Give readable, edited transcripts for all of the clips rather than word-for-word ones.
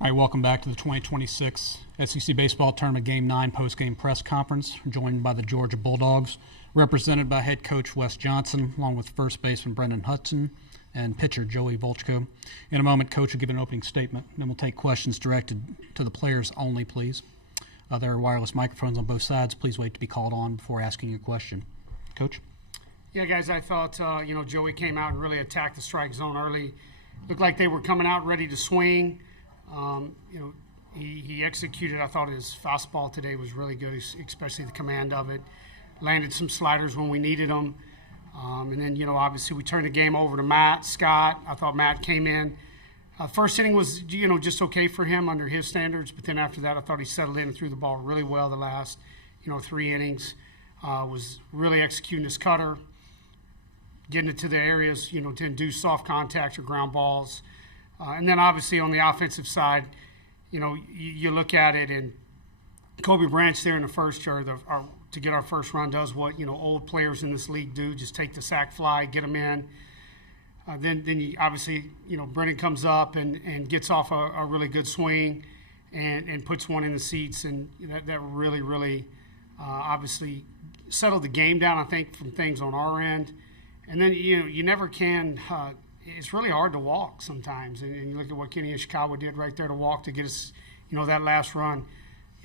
All right, welcome back to the 2026 SEC Baseball Tournament Game 9 post-game press conference, joined by the Georgia Bulldogs, represented by head coach Wes Johnson, along with first baseman Brendan Hudson and pitcher Joey Volchko. In a moment, Coach will give an opening statement, then we'll take questions directed to the players only, please. There are wireless microphones on both sides. Please wait to be called on before asking your question. Coach? Yeah, guys, I thought, Joey came out and really attacked the strike zone early. Looked like they were coming out ready to swing. He executed. I thought his fastball today was really good, especially the command of it. Landed some sliders when we needed them. And then, obviously we turned the game over to Matt Scott. I thought Matt came in. First inning was, just okay for him under his standards. But then after that, I thought he settled in and threw the ball really well the last, 3 innings. Was really executing his cutter, getting it to the areas, to induce soft contact or ground balls. And then obviously on the offensive side, you look at it, and Kobe Branch there in the first year to get our first run does what, old players in this league do, just take the sac fly, get them in. Then you, obviously, Brennan comes up and gets off a really good swing and puts one in the seats, and that really, really obviously settled the game down, I think, from things on our end. And then, you never can it's really hard to walk sometimes. And you look at what Kenny Ishikawa did right there to walk to get us, that last run.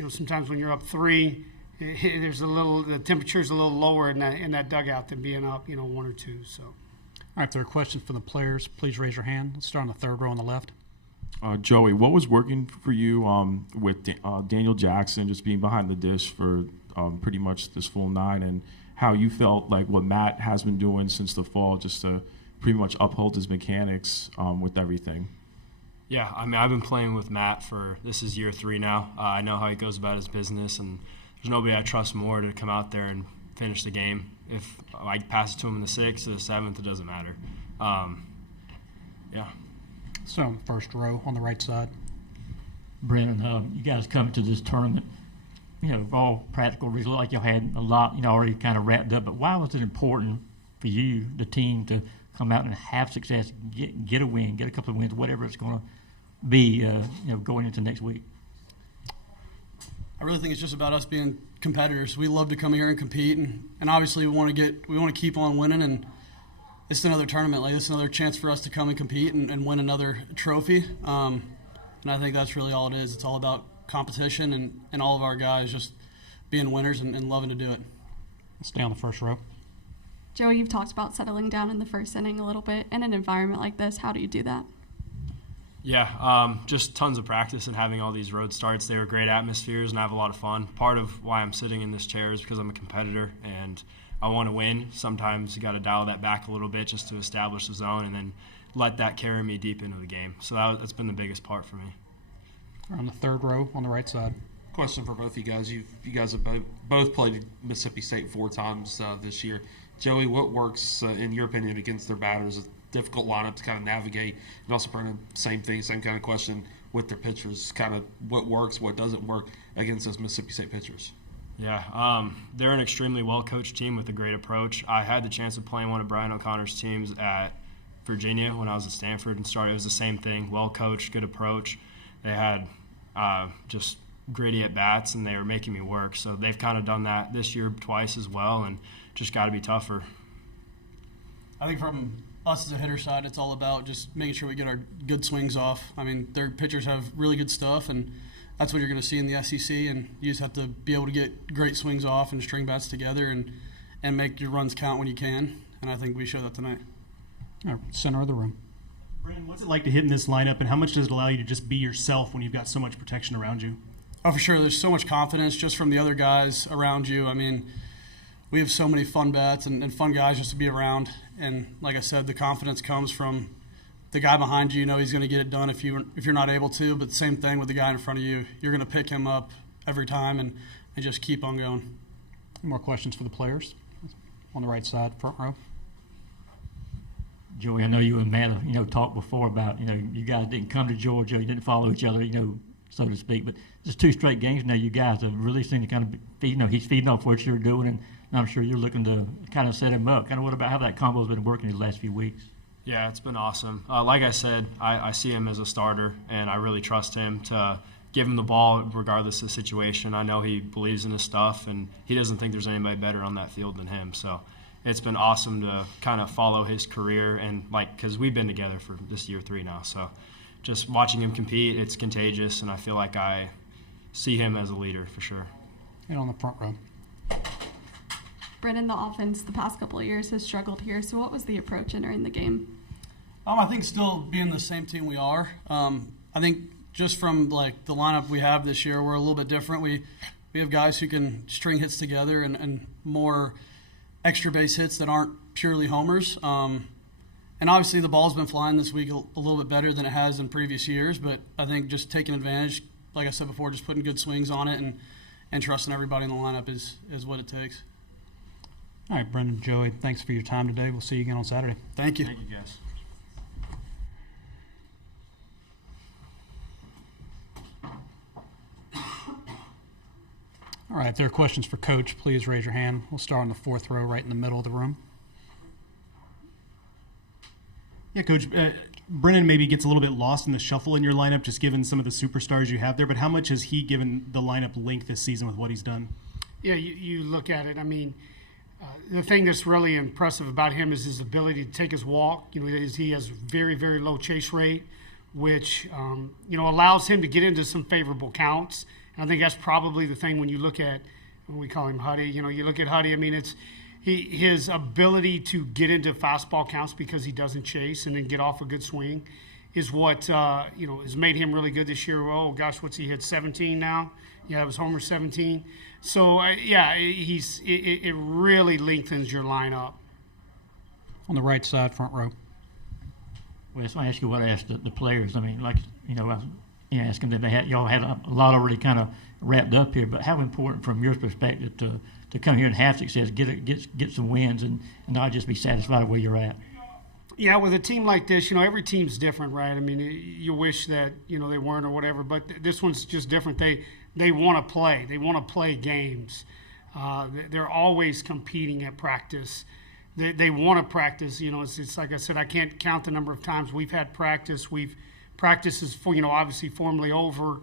Sometimes when you're up 3, the temperature's a little lower in that dugout than being up, 1 or 2. So. All right, if there are questions for the players, please raise your hand. Let's start on the third row on the left. Joey, what was working for you with Daniel Jackson just being behind the dish for pretty much this full 9, and how you felt like what Matt has been doing since the fall just to pretty much uphold his mechanics with everything? Yeah, I've been playing with Matt this is year 3 now. I know how he goes about his business, and there's nobody I trust more to come out there and finish the game. If I pass it to him in the 6th or the 7th, it doesn't matter. Yeah. So on the first row on the right side. Brennan, you guys come to this tournament, for all practical reasons, like y'all had a lot, already kind of wrapped up. But why was it important for you, the team, to come out and have success, get a win, get a couple of wins, whatever it's going to be, going into next week? I really think it's just about us being competitors. We love to come here and compete, and obviously we want to keep on winning. And it's another tournament, it's another chance for us to come and compete and win another trophy. And I think that's really all it is. It's all about competition and all of our guys just being winners and loving to do it. Stay on the first row. Joey, you've talked about settling down in the first inning a little bit. In an environment like this, how do you do that? Yeah, just tons of practice and having all these road starts. They were great atmospheres, and I have a lot of fun. Part of why I'm sitting in this chair is because I'm a competitor, and I want to win. Sometimes you got to dial that back a little bit just to establish the zone and then let that carry me deep into the game. So that's been the biggest part for me. We're on the third row on the right side. Question for both of you guys. You guys have both played Mississippi State 4 times this year. Joey, what works, in your opinion, against their batters? A difficult lineup to kind of navigate. And also, Brennan, same kind of question with their pitchers. Kind of what works, what doesn't work against those Mississippi State pitchers? Yeah, they're an extremely well-coached team with a great approach. I had the chance of playing one of Brian O'Connor's teams at Virginia when I was at Stanford and started. It was the same thing, well-coached, good approach. They had just gritty at-bats, and they were making me work. So they've kind of done that this year twice as well, and just got to be tougher. I think from us as a hitter side, it's all about just making sure we get our good swings off. I mean, their pitchers have really good stuff, and that's what you're going to see in the SEC, and you just have to be able to get great swings off and string bats together and make your runs count when you can, and I think we showed that tonight. All right, center of the room. Brennan, what's it like to hit in this lineup, and how much does it allow you to just be yourself when you've got so much protection around you? Oh, for sure. There's so much confidence just from the other guys around you. I mean, we have so many fun bats and fun guys just to be around, and like I said, the confidence comes from the guy behind you. He's going to get it done if you're not able to, but the same thing with the guy in front of you. You're going to pick him up every time and just keep on going. Any more questions for the players? On the right side, front row. Joey, I know you and Matt talked before about, you guys didn't come to Georgia, you didn't follow each other, so to speak, but just 2 straight games now, you guys have really seen to kind of feed, he's feeding off what you're doing, and I'm sure you're looking to kind of set him up. Kind of what about how that combo's been working these last few weeks? Yeah, it's been awesome. Like I said, I see him as a starter, and I really trust him to give him the ball regardless of the situation. I know he believes in his stuff, and he doesn't think there's anybody better on that field than him. So it's been awesome to kind of follow his career, and because we've been together for this year 3 now. So just watching him compete, it's contagious, and I feel like I see him as a leader for sure. And on the front row. Brennan, the offense the past couple of years has struggled here. So what was the approach entering the game? I think still being the same team we are. I think just from like the lineup we have this year, we're a little bit different. We have guys who can string hits together and more extra base hits that aren't purely homers. And obviously the ball's been flying this week a little bit better than it has in previous years. But I think just taking advantage, like I said before, just putting good swings on it and trusting everybody in the lineup is what it takes. All right, Brendan, Joey, thanks for your time today. We'll see you again on Saturday. Thank you. Thank you, guys. All right, if there are questions for Coach, please raise your hand. We'll start on the 4th row right in the middle of the room. Yeah, Coach. Brennan maybe gets a little bit lost in the shuffle in your lineup, just given some of the superstars you have there. But how much has he given the lineup length this season with what he's done? Yeah, you look at it. I mean, the thing that's really impressive about him is his ability to take his walk. He has very, very low chase rate, which allows him to get into some favorable counts. And I think that's probably the thing when you look at, we call him Huddy. You look at Huddy. I mean, it's his ability to get into fastball counts because he doesn't chase and then get off a good swing is what has made him really good this year. Oh gosh, what's he hit? 17 now? Yeah, it was homer 17. So it really lengthens your lineup. On the right side, front row. Well, so I ask you what I asked the players. I mean, like, I was asking them, y'all had a lot already kind of wrapped up here, but how important from your perspective to come here and have success, get some wins and not just be satisfied with where you're at? Yeah, with a team like this, every team's different, right? I mean, you wish that, they weren't or whatever, but this one's just different. They want to play. They want to play games. They're always competing at practice. They want to practice. It's like I said, I can't count the number of times we've had practice. Practice is, obviously formally over.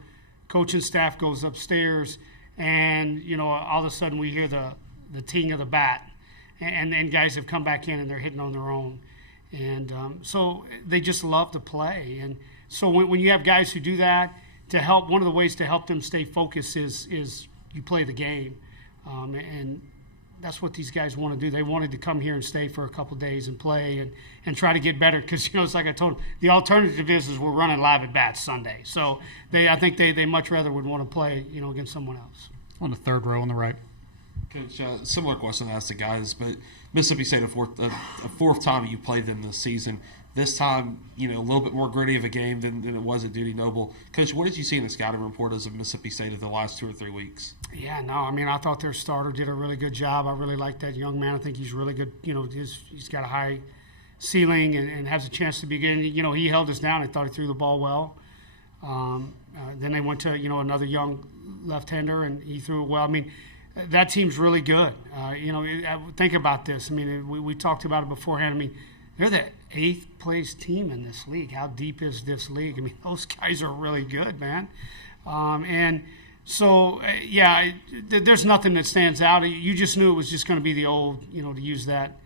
Coaching staff goes upstairs, and, all of a sudden we hear the ting of the bat. And then guys have come back in and they're hitting on their own. And so they just love to play. And so when you have guys who do that, one of the ways to help them stay focused is you play the game. And that's what these guys want to do. They wanted to come here and stay for a couple of days and play and try to get better because, it's like I told them, the alternative is we're running live at bats Sunday. So I think they much rather would want to play, against someone else. On the 3rd row on the right. Coach, similar question I asked the guys, but Mississippi State, a fourth time you played them this season. This time, a little bit more gritty of a game than it was at Duty Noble. Coach, what did you see in the scouting report as of Mississippi State of the last 2 or 3 weeks? Yeah, no, I mean, I thought their starter did a really good job. I really like that young man. I think he's really good. He's got a high ceiling and has a chance to begin. He held us down. I thought he threw the ball well. Then they went to, another young left-hander, and he threw it well. I mean, that team's really good. Think about this. I mean, we talked about it beforehand. I mean, they're the 8th place team in this league. How deep is this league? I mean, those guys are really good, man. And so, there's nothing that stands out. You just knew it was just going to be the old, to use that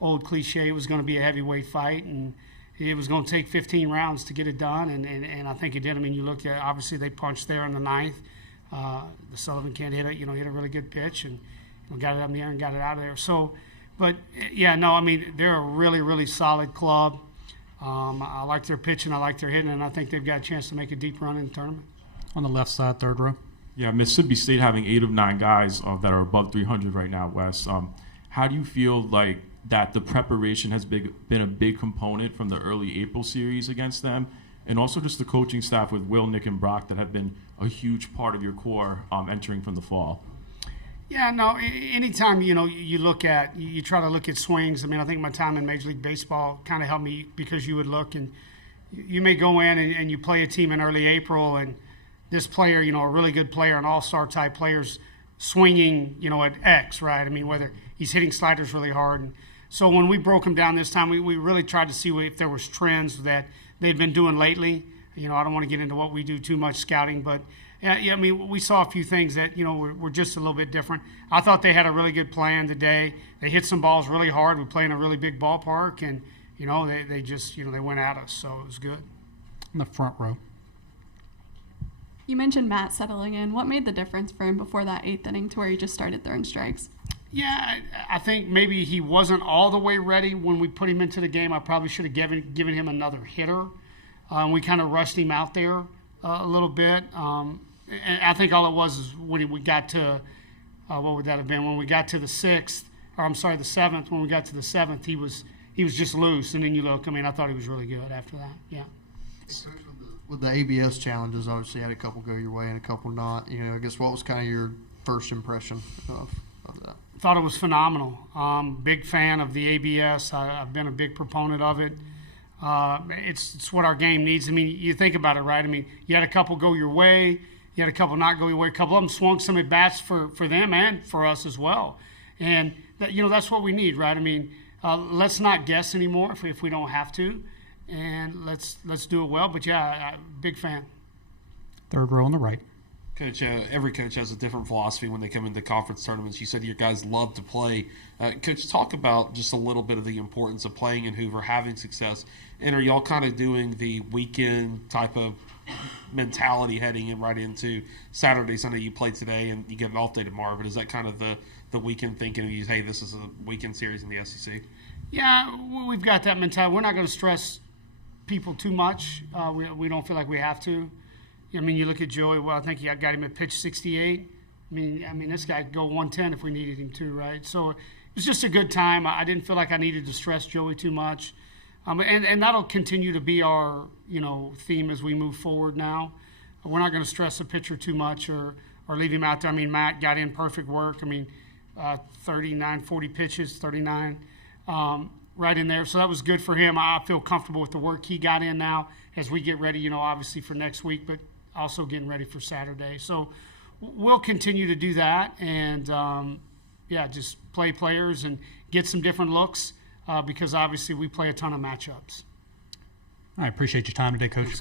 old cliche, it was going to be a heavyweight fight, and it was going to take 15 rounds to get it done, and I think it did. I mean, you look at, obviously they punched there in the 9th. The Sullivan kid hit a really good pitch and got it up in the air and got it out of there. So, but I mean, they're a really, really solid club. I like their pitching, I like their hitting, and I think they've got a chance to make a deep run in the tournament. On the left side, 3rd row. Yeah, Mississippi State having 8 of 9 guys that are above 300 right now, Wes. How do you feel like that the preparation has been a big component from the early April series against them, and also just the coaching staff with Will, Nick, and Brock that have been a huge part of your core entering from the fall? Yeah, no, anytime, you try to look at swings. I mean, I think my time in Major League Baseball kind of helped me because you would look and you may go in and you play a team in early April and this player, a really good player, an all-star type player's swinging, at X, right? I mean, whether he's hitting sliders really hard. And So when we broke them down this time, we really tried to see if there was trends that they'd been doing lately. I don't want to get into what we do too much scouting, but yeah, I mean, we saw a few things that, were just a little bit different. I thought they had a really good plan today. They hit some balls really hard. We play in a really big ballpark, and, they just, they went at us, so it was good. In the front row. You mentioned Matt settling in. What made the difference for him before that 8th inning to where he just started throwing strikes? Yeah, I think maybe he wasn't all the way ready when we put him into the game. I probably should have given him another hitter. We kind of rushed him out there a little bit. And I think all it was is when we got to, what would that have been? When we got to the 7th. When we got to the 7th, he was just loose. And then you look, I thought he was really good after that. Yeah. With the ABS challenges, obviously had a couple go your way and a couple not. I guess what was kind of your first impression of that? Thought it was phenomenal. Big fan of the ABS. I've been a big proponent of it. It's what our game needs. You think about it, right? You had a couple go your way. You had a couple not go your way. A couple of them swung some at bats for them and for us as well. And that's what we need, right? Let's not guess anymore if we don't have to, and let's do it well. But yeah, big fan. Third row on the right. Coach, every coach has a different philosophy when they come into conference tournaments. You said your guys love to play. Coach, talk about just a little bit of the importance of playing in Hoover, having success, and are y'all kind of doing the weekend type of mentality heading in right into Saturday, Sunday? You play today and you get an off day tomorrow, but is that kind of the weekend thinking of you, hey, this is a weekend series in the SEC? Yeah, we've got that mentality. We're not going to stress people too much. We don't feel like we have to. You look at Joey. Well, I think you got him at pitch 68. This guy could go 110 if we needed him to, right? So it was just a good time. I didn't feel like I needed to stress Joey too much, and that'll continue to be our theme as we move forward. Now, we're not going to stress a pitcher too much or leave him out there. Matt got in perfect work. 39, 40 pitches, 39. Right in there. So that was good for him. I feel comfortable with the work he got in now as we get ready, obviously for next week, but also getting ready for Saturday. So we'll continue to do that and, just play players and get some different looks because obviously we play a ton of matchups. I appreciate your time today, Coach.